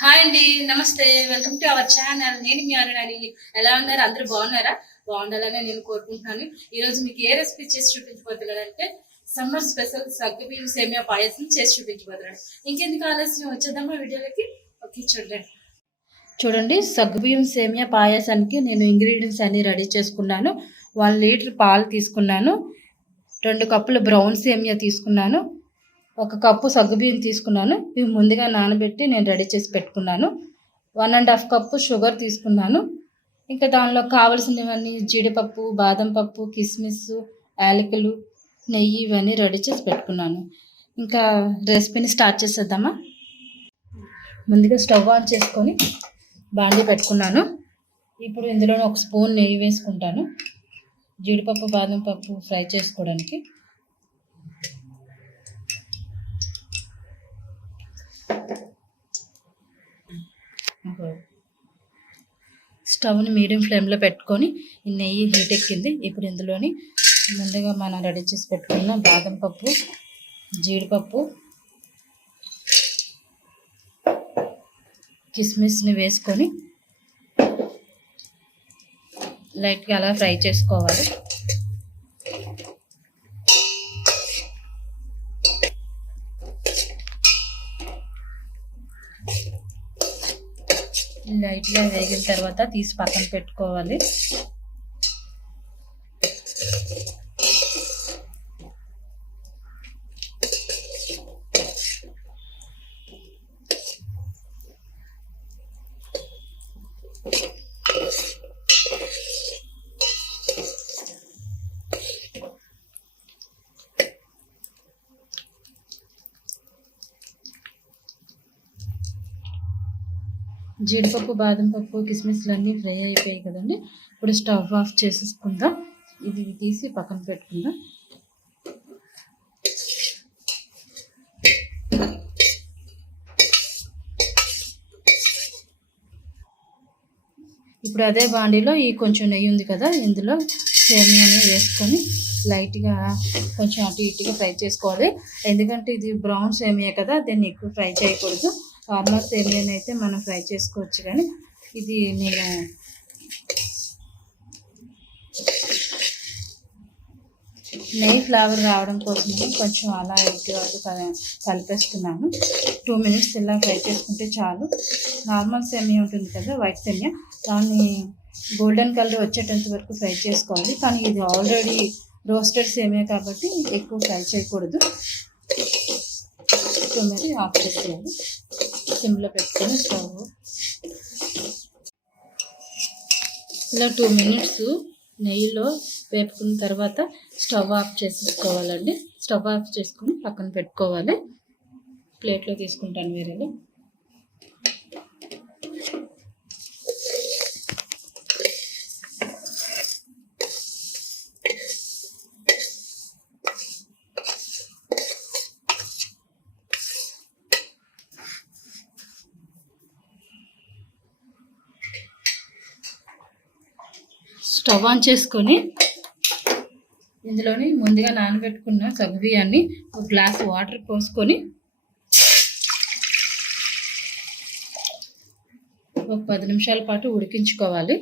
Hi అండి. నమస్తే. Welcome to our channel. నేను మీ అరుణాని. ఎలా ఉన్నారు? అందరూ బాగున్నారా? బాగుండాలని నేను కోరుకుంటున్నాను. ఈరోజు మీకు ఏ రెసిపీ చేసి చూపించబోతున్నానంటే సమ్మర్ స్పెషల్ సగ్గుబియ్యం సేమియా పాయసం చేసి చూపించబోతున్నాను. ఇంకెందుకు ఆలస్యం, వచ్చేద్దామా వీడియోలకి? ఓకే, చూడండి సగ్గుబియ్యం సేమియా పాయసానికి నేను ఇంగ్రీడియంట్స్ అన్ని రెడీ చేసుకున్నాను. 1 లీటర్ పాలు తీసుకున్నాను, 2 కప్పులు బ్రౌన్ సేమియా తీసుకున్నాను, 1 కప్పు సగ్గుబియ్యం తీసుకున్నాను. ఇవి ముందుగా నానబెట్టి నేను రెడీ చేసి పెట్టుకున్నాను. 1½ కప్పు షుగర్ తీసుకున్నాను. ఇంకా దానిలో కావలసినవన్నీ జీడిపప్పు, బాదం పప్పు, కిస్మిస్, యాలకులు, నెయ్యి ఇవన్నీ రెడీ చేసి పెట్టుకున్నాను. ఇంకా రెసిపీని స్టార్ట్ చేసేద్దామా? ముందుగా స్టవ్ ఆన్ చేసుకొని బాండీ పెట్టుకున్నాను. ఇప్పుడు ఇందులో 1 స్పూన్ నెయ్యి వేసుకుంటాను, జీడిపప్పు, బాదం పప్పు ఫ్రై చేసుకోవడానికి. స్టవ్ని మీడియం ఫ్లేమ్లో పెట్టుకొని ఈ నెయ్యి హీట్ ఎక్కింది. ఇప్పుడు ఇందులోని ముందుగా మనం రెడీ చేసి పెట్టుకున్న బాదం పప్పు, జీడిపప్పు, కిస్మిస్ని వేసుకొని లైట్గా అలా ఫ్రై చేసుకోవాలి. లైట్గా వేగిన తర్వాత తీసి పక్కన పెట్టుకోవాలి. జీడిపప్పు, బాదం పప్పు, కిస్మిస్లు అన్నీ ఫ్రై అయిపోయాయి కదండి. ఇప్పుడు స్టవ్ ఆఫ్ చేసేసుకుందాం. ఇది తీసి పక్కన పెట్టుకుందాం. ఇప్పుడు అదే బాండీలో ఈ కొంచెం నెయ్యి ఉంది కదా, ఇందులో సేమియాని వేసుకొని లైట్గా కొంచెం అటు ఇటుగా ఫ్రై చేసుకోవాలి. ఎందుకంటే ఇది బ్రౌన్ సేమియా కదా, దీన్ని ఎక్కువ ఫ్రై చేయకూడదు. నార్మల్ సేమియాని అయితే మనం ఫ్రై చేసుకోవచ్చు, కానీ ఇది నేను నెయ్యి ఫ్లేవర్ రావడం కోసం కొంచెం అలా ఇటు అటు కలిపేస్తున్నాను. 2 మినిట్స్ ఇలా ఫ్రై చేసుకుంటే చాలు. నార్మల్ సేమియా ఉంటుంది కదా, వైట్ సేమియా, దాన్ని గోల్డెన్ కలర్ వచ్చేటంత వరకు ఫ్రై చేసుకోవాలి. కానీ ఇది ఆల్రెడీ రోస్టెడ్ సేమియా కాబట్టి ఎక్కువ ఫ్రై చేయకూడదు. 2 మినిట్స్ ఆఫ్ చేసేయాలి. సిమ్లో పెట్టుకొని స్టవ్ ఇలా 2 మినిట్స్ నెయ్యిలో వేపుకున్న తర్వాత స్టవ్ ఆఫ్ చేసేసుకోవాలండి. స్టవ్ ఆఫ్ చేసుకొని పక్కన పెట్టుకోవాలి. ప్లేట్లో తీసుకుంటాను వేరేలో. స్టవ్ ఆన్ చేసుకొని ఇందులోని ముందుగా నానబెట్టుకున్న సగ్గుబియ్యాన్ని 1 గ్లాస్ వాటర్ పోసుకొని ఒక 10 నిమిషాల పాటు ఉడికించుకోవాలి.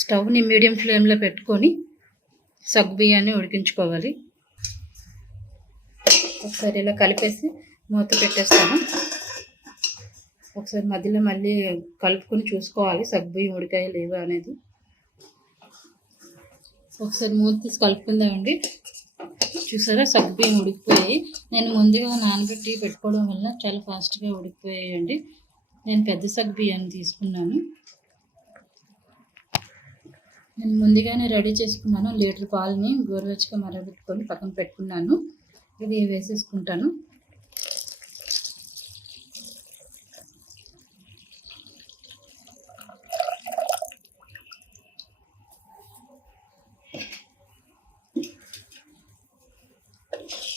స్టవ్ని మీడియం ఫ్లేమ్లో పెట్టుకొని సగ్గుబియ్యాన్ని ఉడికించుకోవాలి. ఒకసారి ఇలా కలిపేసి మూత పెట్టేస్తాను. ఒకసారి మధ్యలో మళ్ళీ కలుపుకొని చూసుకోవాలి సగ్గుబియ్యం ఉడికాయ లేవా అనేది. ఒకసారి మూత తీసి కలుపుకుందామండి. చూసారా, సగ్గుబియ్యం ఉడికిపోయాయి. నేను ముందుగా నానబెట్టి పెట్టుకోవడం వల్ల చాలా ఫాస్ట్గా ఉడికిపోయాయండి. నేను పెద్ద సగ్గుబియ్యాన్ని తీసుకున్నాను. నేను ముందుగానే రెడీ చేసుకున్నాను. 1 లీటర్ పాలని గోరువెచ్చగా మరగబెట్టుకొని పక్కన పెట్టుకున్నాను. ఇది వేసేసుకుంటాను.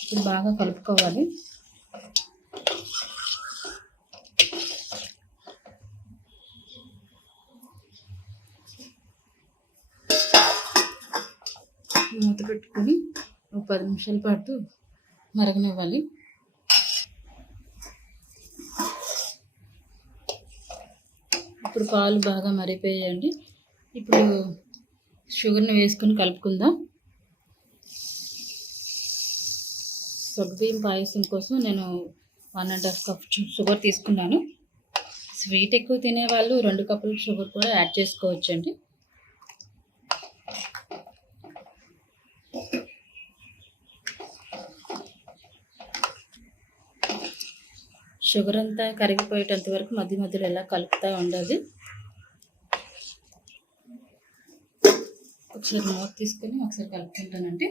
ఇప్పుడు బాగా కలుపుకోవాలి. మూత పెట్టుకొని ఒక 10 నిమిషాల పాటు మరగనివ్వాలి. ఇప్పుడు పాలు బాగా మరిగిపోయాయండి. ఇప్పుడు షుగర్ని వేసుకొని కలుపుకుందాం. సగ్గుబియ్యం పాయసం కోసం నేను 1.5 కప్ షుగర్ తీసుకున్నాను. స్వీట్ ఎక్కువ తినేవాళ్ళు 2 కప్పుల షుగర్ కూడా యాడ్ చేసుకోవచ్చండి. షుగర్ అంతా కరిగిపోయేటంత వరకు మధ్య మధ్యలో ఎలా కలుపుతూ ఉండాలి. ఒకసారి మూత తీసుకొని ఒకసారి కలుపుకుంటానండి.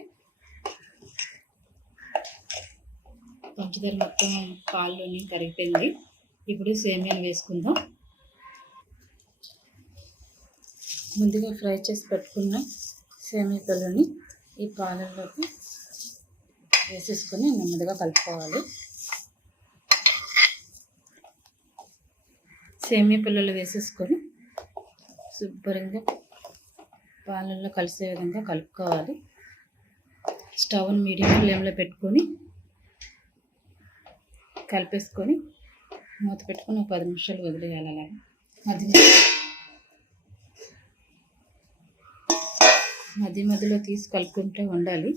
పంచదార మొత్తం పాల్లోని కరిగిపోయింది. ఇప్పుడు సేమియాను వేసుకుందాం. ముందుగా ఫ్రై చేసి పెట్టుకున్న సేమియా పిల్లల్ని ఈ పాలల్లోకి వేసేసుకొని నెమ్మదిగా కలుపుకోవాలి. సేమియా పిల్లలు వేసేసుకొని శుభ్రంగా పాలల్లో కలిసే విధంగా కలుపుకోవాలి. స్టవ్ని మీడియం ఫ్లేమ్లో పెట్టుకొని కలిపేసుకొని మూత పెట్టుకొని 10 నిమిషాలు వదిలేయాలి. అలాగే మధ్య మధ్యలో తీసి కలుపుకుంటూ ఉండాలి.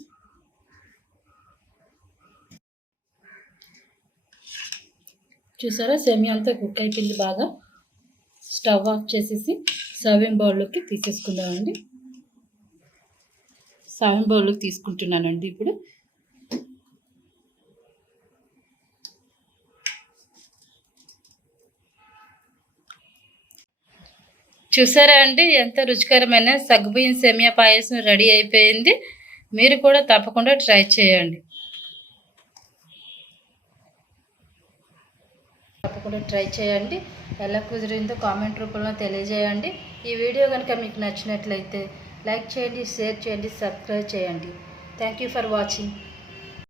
చూసారా, సేమియా అంతా కుక్ అయిపోయింది బాగా. స్టవ్ ఆఫ్ చేసేసి సర్వింగ్ బౌల్లోకి తీసేసుకుందామండి. సర్వింగ్ బౌల్లోకి తీసుకుంటున్నానండి ఇప్పుడు. చూసారా అండి, ఎంత రుచికరమైన సగ్గుబియ్యం సేమియా పాయసం రెడీ అయిపోయింది. మీరు కూడా తప్పకుండా ట్రై చేయండి. ఎలా కుదిరిందో కామెంట్ రూపంలో తెలియజేయండి. ఈ వీడియో కనుక మీకు నచ్చినట్లయితే లైక్ చేయండి, షేర్ చేయండి, సబ్స్క్రైబ్ చేయండి. Thank you for watching.